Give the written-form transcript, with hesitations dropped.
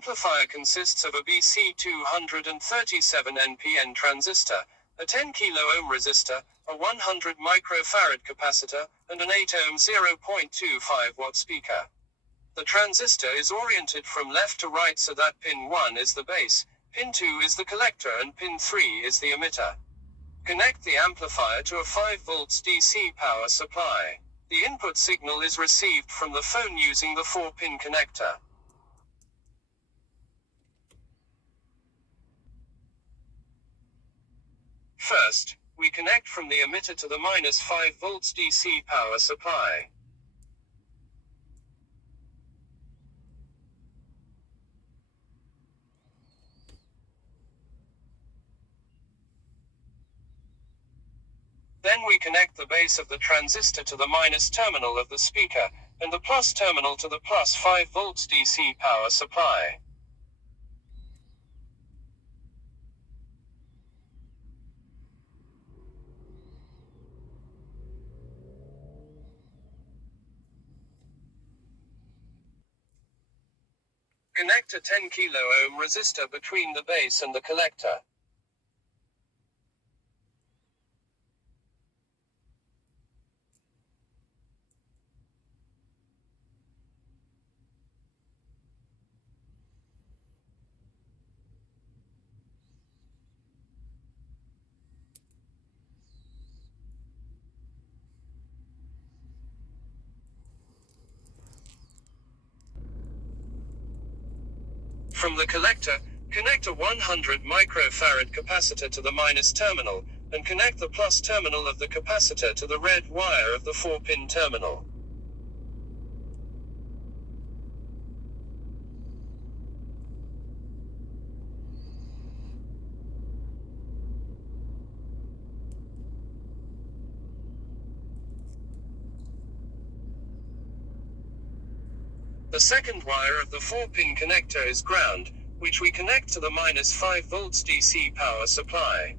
amplifier consists of a BC237 NPN transistor, a 10 kilo-ohm resistor, a 100 microfarad capacitor, and an 8 ohm 0.25 watt speaker. The transistor is oriented from left to right so that pin 1 is the base, pin 2 is the collector and pin 3 is the emitter. Connect the amplifier to a 5 volts DC power supply. The input signal is received from the phone using the 4-pin connector. First, we connect from the emitter to the -5 volts DC power supply. Then we connect the base of the transistor to the minus terminal of the speaker, and the plus terminal to the +5 volts DC power supply. Connect a 10 kilo-ohm resistor between the base and the collector. From the collector, connect a 100 microfarad capacitor to the minus terminal, and connect the plus terminal of the capacitor to the red wire of the 4-pin terminal. The second wire of the 4-pin connector is ground, which we connect to the -5 volts DC power supply.